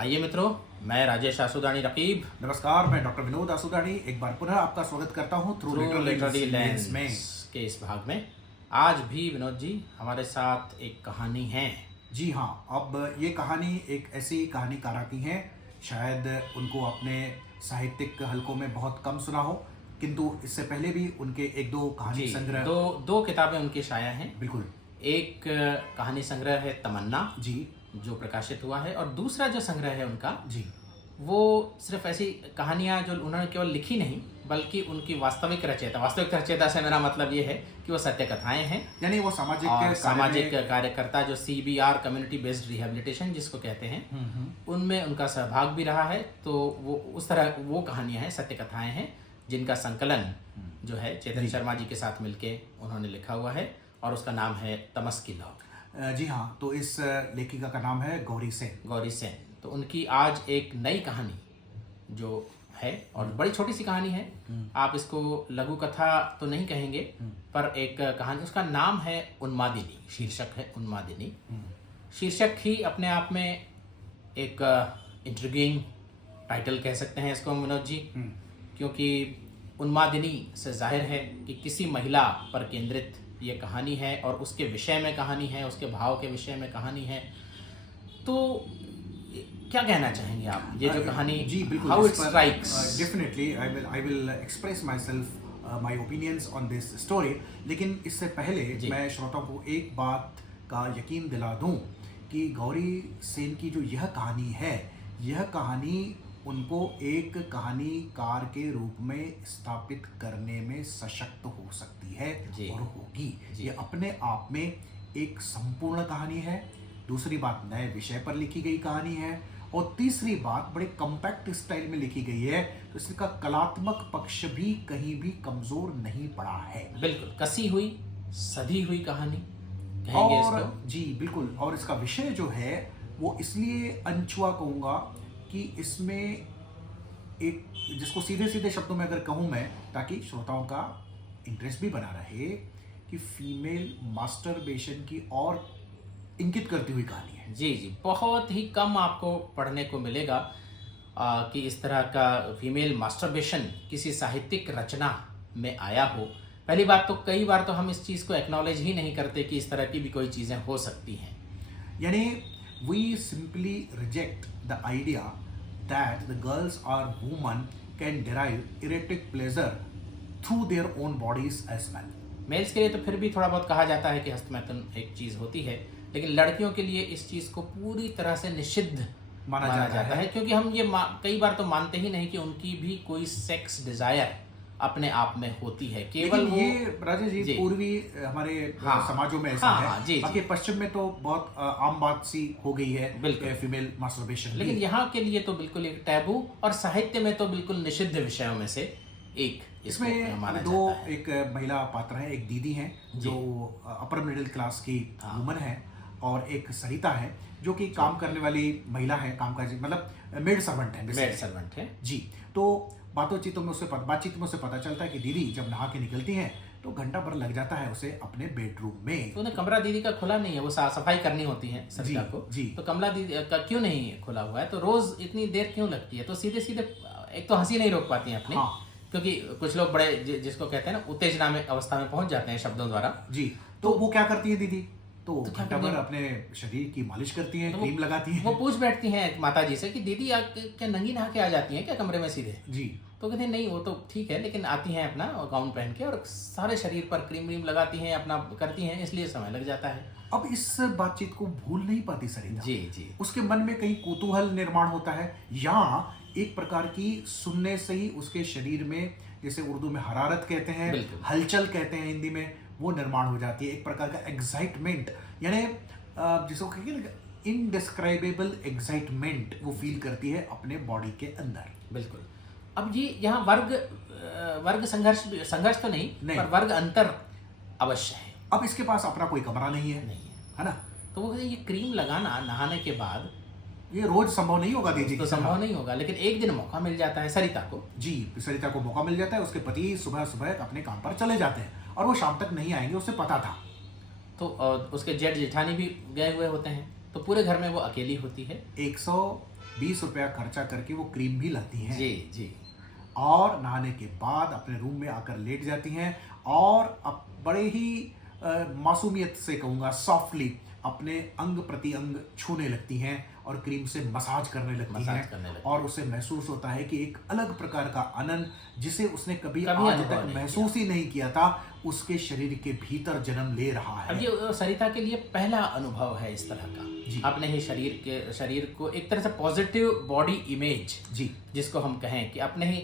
आइए मित्रों, मैं राजेश आसुदानी रकीब नमस्कार, मैं डॉक्टर विनोद आसुदानी एक बार पुनः आपका स्वागत करता हूं थ्रू लिटरेरी लेंस में। के इस भाग में आज भी विनोद जी हमारे साथ एक कहानी है। जी हाँ, अब ये कहानी एक ऐसी कहानीकारा की है, शायद उनको अपने साहित्यिक हलकों में बहुत कम सुना हो, किंतु इससे पहले भी उनके एक दो कहानी जी, संग्रह दो किताबें उनकी शाया हैं। बिल्कुल एक कहानी संग्रह है तमन्ना, जी जो प्रकाशित हुआ है, और दूसरा जो संग्रह है उनका, जी वो सिर्फ ऐसी कहानियाँ जो उन्होंने केवल लिखी नहीं, बल्कि उनकी वास्तविक रचयिता से मेरा मतलब ये है कि वो सत्य कथाएं हैं, यानी वो सामाजिक कार्यकर्ता जो CBR कम्युनिटी बेस्ड रिहेबिलिटेशन जिसको कहते हैं, उनमें उनका सहभाग भी रहा है। तो वो उस तरह वो कहानियां हैं, सत्य कथाएं हैं, जिनका संकलन जो है चेतन शर्मा जी के साथ मिलके उन्होंने लिखा हुआ है, और उसका नाम है तमस की लौ। जी हाँ, तो इस लेखिका का नाम है गौरी सेन। तो उनकी आज एक नई कहानी जो है, और बड़ी छोटी सी कहानी है, आप इसको लघु कथा तो नहीं कहेंगे, पर एक कहानी, उसका नाम है उन्मादिनी, शीर्षक है उन्मादिनी। शीर्षक ही अपने आप में एक इंट्रिगिंग टाइटल कह सकते हैं इसको विनोद जी, क्योंकि उन्मादिनी से जाहिर है कि किसी महिला पर केंद्रित ये कहानी है, और उसके विषय में कहानी है, उसके भाव के विषय में कहानी है। तो क्या कहना चाहेंगे आप, ये जो कहानी, जी बिल्कुल, how it strikes? Definitely I will express my self my opinions on this story. लेकिन इससे पहले मैं श्रोताओं को एक बात का यकीन दिला दूं कि गौरी सेन की जो यह कहानी है, यह कहानी उनको एक कहानीकार के रूप में स्थापित करने में सशक्त हो सकती है और होगी। ये अपने आप में एक संपूर्ण कहानी है। दूसरी बात, नए विषय पर लिखी गई कहानी है, और तीसरी बात, बड़े कम्पैक्ट स्टाइल में लिखी गई है, तो इसका कलात्मक पक्ष भी कहीं भी कमजोर नहीं पड़ा है। बिल्कुल कसी हुई, सधी हुई कहानी कहेंगे और इसको। जी बिल्कुल, और इसका विषय जो है वो इसलिए अनछुआ कहूँगा कि इसमें एक, जिसको सीधे सीधे शब्दों में अगर कहूँ मैं, ताकि श्रोताओं का इंटरेस्ट भी बना रहे, कि फीमेल मास्टरबेशन की और इंगित करती हुई कहानी है। जी, बहुत ही कम आपको पढ़ने को मिलेगा कि इस तरह का फीमेल मास्टरबेशन किसी साहित्यिक रचना में आया हो। पहली बात तो, कई बार तो हम इस चीज़ को एक्नॉलेज ही नहीं करते कि इस तरह की भी कोई चीज़ें हो सकती हैं। यानी we simply reject the idea that the girls or women can derive erotic pleasure through their own bodies as well. Males के लिए तो फिर भी थोड़ा बहुत कहा जाता है कि हस्तमैथुन एक चीज़ होती है, लेकिन लड़कियों के लिए इस चीज़ को पूरी तरह से निषिद्ध माना जाता है, क्योंकि हम ये कई बार तो मानते ही नहीं कि उनकी भी कोई सेक्स डिजायर अपने आप में होती है। केवल वो, ये राजेश जी पूर्वी हमारे समाजों में ऐसा है, बाकी पश्चिम में तो बहुत आम बात सी हो गई है फीमेल मास्टरबेशन। लेकिन यहाँ के लिए तो बिल्कुल एक टैबू, और साहित्य में तो बिल्कुल निषिद्ध विषयों में से एक। इसमें दो, एक महिला पात्र है, एक दीदी है जो अपर मिडिल क्लास की वुमन है, और एक सरिता है जो कि काम करने वाली महिला है, कामकाजी, मतलब मेड सर्वेंट है जी। तो बातचीत में उससे पता चलता है कि दीदी जब नहा के निकलती हैं तो घंटा भर लग जाता है उसे अपने बेडरूम में। तो उन्हें कमरा दीदी का खुला नहीं है, वो साफ सफाई करनी होती है सरिता को जी। तो कमरा दीदी का क्यों नहीं खुला हुआ है, तो रोज इतनी देर क्यों लगती है? तो सीधे सीधे एक तो हंसी नहीं रोक पाती हैं अपनी, क्योंकि कुछ लोग बड़े जिसको कहते हैं ना, उत्तेजना में अवस्था में पहुंच जाते हैं शब्दों द्वारा। जी, तो वो क्या करती है दीदी, तो घंटा भर अपने शरीर की मालिश करती हैं, क्रीम लगाती हैं। वो पूछ बैठती हैं माता जी से कि दीदी आप क्या नंगी नहा के आ जाती हैं क्या कमरे में सीधे? जी। तो कहते हैं नहीं, वो तो ठीक है, लेकिन आती हैं अपना गाउन पहन के और सारे शरीर पर क्रीम व्रीम लगाती हैं, अपना करती हैं, इसलिए समय लग जाता है। अब इस बातचीत को भूल नहीं पाती सरिता। जी। उसके मन में कहीं कौतूहल निर्माण होता है, या एक प्रकार की सुनने से ही उसके शरीर में, जैसे उर्दू में हरारत कहते हैं, हलचल कहते हैं हिंदी में, वो निर्माण हो जाती है। एक प्रकार का एक्साइटमेंट, यानी जिसको कहेंगे इनडिस्क्राइबेबल एक्साइटमेंट वो फील करती है अपने बॉडी के अंदर। बिल्कुल। अब ये यहाँ वर्ग संघर्ष तो नहीं, पर वर्ग अंतर अवश्य है। अब इसके पास अपना कोई कमरा नहीं है ना, तो वो ये क्रीम लगाना नहाने के बाद, ये रोज संभव नहीं होगा दीदी, तो संभव नहीं होगा, लेकिन एक दिन मौका मिल जाता है सरिता को। जी, सरिता को मौका मिल जाता है। उसके पति सुबह सुबह अपने काम पर चले जाते हैं और वो शाम तक नहीं आएंगे, उसे पता था। तो उसके जेठ जेठानी भी गए हुए होते हैं, तो पूरे घर में वो अकेली होती है। 20 रुपया खर्चा करके वो क्रीम भी लाती हैं जी जी। और नहाने के बाद अपने रूम में आकर लेट जाती हैं और अब बड़े ही मासूमियत से कहूँगा सॉफ्टली अपने अंग प्रति अंग छूने लगती हैं और क्रीम से मसाज करने लगती हैं और उसे महसूस होता है कि एक अलग प्रकार का आनंद जिसे उसने कभी आज तक महसूस ही नहीं किया था उसके शरीर के भीतर जन्म ले रहा है। अब ये सरिता के लिए पहला अनुभव है इस तरह का, अपने ही शरीर को एक तरह से पॉजिटिव बॉडी इमेज जी जिसको हम कहें कि अपने ही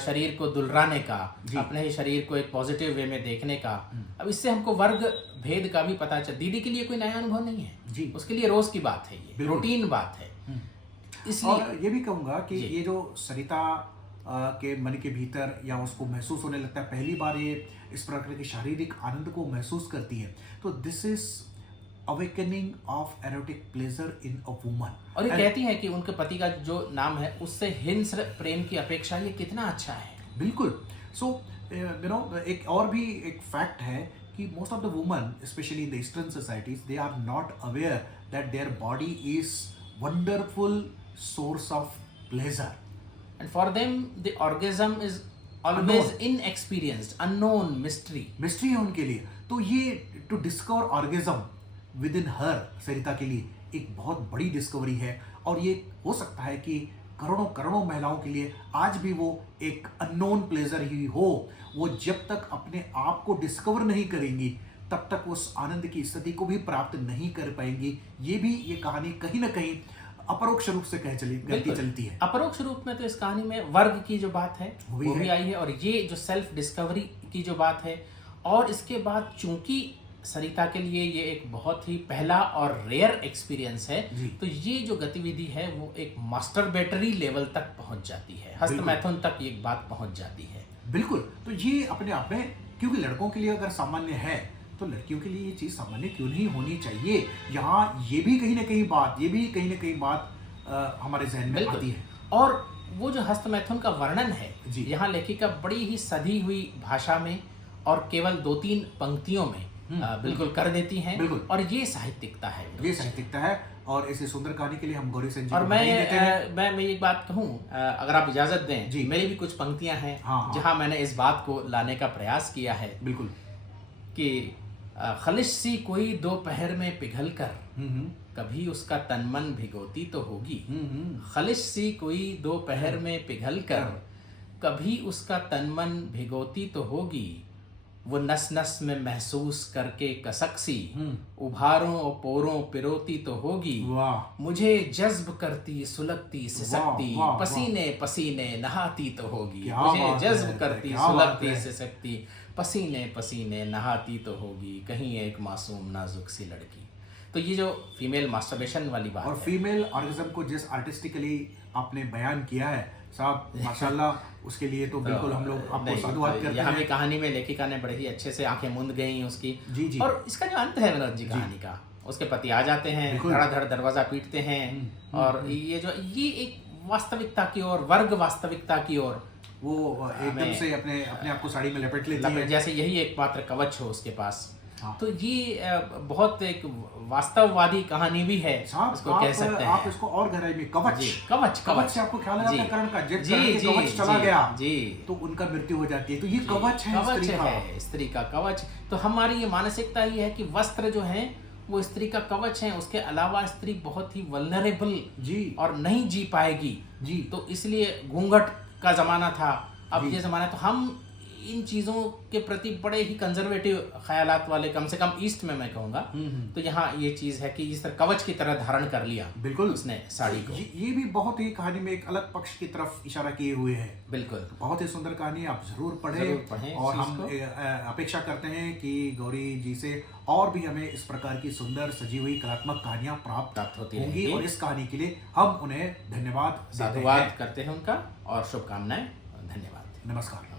शरीर को दुलराने का, अपने ही शरीर को एक पॉजिटिव वे में देखने का। अब इससे हमको वर्ग भेद का भी पता चल। दीदी के लिए कोई नया अनुभव नहीं है जी, उसके लिए रोज की बात है, ये रूटीन बात है। इसलिए और ये भी कहूँगा कि ये जो सरिता के मन के भीतर या उसको महसूस होने लगता है, पहली बार ये इस प्रकार के शारीरिक आनंद को महसूस करती है, तो this is awakening of erotic pleasure in a woman. और ये कहती है कि उनके पति का जो नाम है उससे हिंस्र प्रेम की अपेक्षा ये कितना अच्छा है। बिल्कुल। सो यू नो एक और भी एक फैक्ट है कि most of the woman specially in the eastern societies they are not aware that their body is wonderful source of pleasure and for them the orgasm is always inexperienced, unknown, mystery है उनके लिए। तो ये to discover orgasm within her, Sarita के लिए एक बहुत बड़ी डिस्कवरी है और ये हो सकता है कि करोड़ों करोड़ों महिलाओं के लिए आज भी वो एक अननोन प्लेजर ही हो। वो जब तक अपने आप को डिस्कवर नहीं करेंगी तब तक उस आनंद की स्थिति को भी प्राप्त नहीं कर पाएंगी। ये भी ये कहानी कहीं ना कहीं अपरोक्ष रूप से चलती है। अपरोक्ष रूप में तो इस कहानी में वर्ग की जो बात है वो भी आई है और ये जो सेल्फ डिस्कवरी की जो बात है, और इसके बाद चूंकि सरिता के लिए ये एक बहुत ही पहला और रेयर एक्सपीरियंस है, तो ये जो गतिविधि है वो एक मास्टरबेटरी लेवल तक पहुंच जाती है, हस्तमैथुन तक ये बात पहुंच जाती है। बिल्कुल। तो ये अपने आप में, क्योंकि लड़कों के लिए अगर सामान्य है तो लड़कियों के लिए ये चीज सामान्य क्यों नहीं होनी चाहिए। यहाँ ये भी कहीं ना कहीं बात हमारे जहन में आती है। और वो जो हस्तमैथुन का वर्णन है यहाँ लेखिका बड़ी ही सधी हुई भाषा में और केवल 2-3 पंक्तियों में बिल्कुल कर देती हैं। और ये साहित्यिकता है, और ऐसी सुंदर कहानी के लिए हम गौरी सेन जी और मैं एक बात कहूं, अगर आप इजाजत दें, मेरी भी कुछ पंक्तियां हैं जहां मैंने इस बात को लाने का प्रयास किया है। बिल्कुल। कि खलिश सी कोई दोपहर में पिघल कर कभी उसका तन मन भिगोती तो होगी। खलिश सी कोई दोपहर में पिघल कर कभी उसका तन मन भिगोती तो होगी। वो नस नस में महसूस करके कसक-सी उभारों और पोरों पिरोती तो होगी। मुझे जज्ब करती सुलगती सिसकती पसीने पसीने नहाती तो होगी। मुझे जज्ब करती सुलगती सिसकती पसीने पसीने नहाती तो होगी, कहीं एक मासूम नाजुक सी लड़की। तो ये जो फीमेल मास्टरबेशन वाली बात और फीमेल ऑर्गेज्म को जिस आर्टिस्टिकली आपने बयान किया है साहब, माशाल्लाह, उसके लिए तो बिल्कुल हम लोग आपको साधुवाद करते हैं। यहाँ भी कहानी में लेखिका ने बड़े ही अच्छे से आंखें मूंद गई उसकी। जी। और इसका जो अंत है विनोद जी कहानी का, उसके पति आ जाते हैं, धड़ाधड़ दरवाजा पीटते हैं और ये एक वास्तविकता की ओर, वर्ग वास्तविकता की ओर वो एकदम से अपने आप को साड़ी में लपेट लेती है, जैसे यही एक पात्र कवच हो उसके पास। तो ये बहुत एक वास्तववादी कहानी भी है, इसको कह सकते हैं। आप इसको और गहराई में कवच से आपको ख्याल आता कर्ण का, जब कवच चला गया तो उनका मृत्यु हो जाती है। तो ये कवच है स्त्री का कवच। तो हमारी ये मानसिकता ही है कि वस्त्र जो है वो स्त्री का कवच है, उसके अलावा स्त्री बहुत ही वल्नरेबल और नहीं जी पाएगी। तो इसलिए घूंघट का जमाना था, अब ये जमाना, तो हम इन चीजों के प्रति बड़े ही कंजर्वेटिव ख्यालात वाले, कम से कम ईस्ट में मैं कहूंगा। तो यहाँ ये चीज है कि जिस तरह कवच की तरह धारण कर लिया बिल्कुल उसने साड़ी को। ये भी बहुत ही कहानी में एक अलग पक्ष की तरफ इशारा किए हुए है। बिल्कुल। तो बहुत ही सुंदर कहानी, आप जरूर पढ़ें और हम अपेक्षा करते हैं कि गौरी जी से और भी हमें इस प्रकार की सुंदर सजी हुई कलात्मक कहानियां प्राप्त होती होंगी। और इस कहानी के लिए हम उन्हें धन्यवाद करते हैं उनका, और शुभकामनाएं। धन्यवाद। नमस्कार।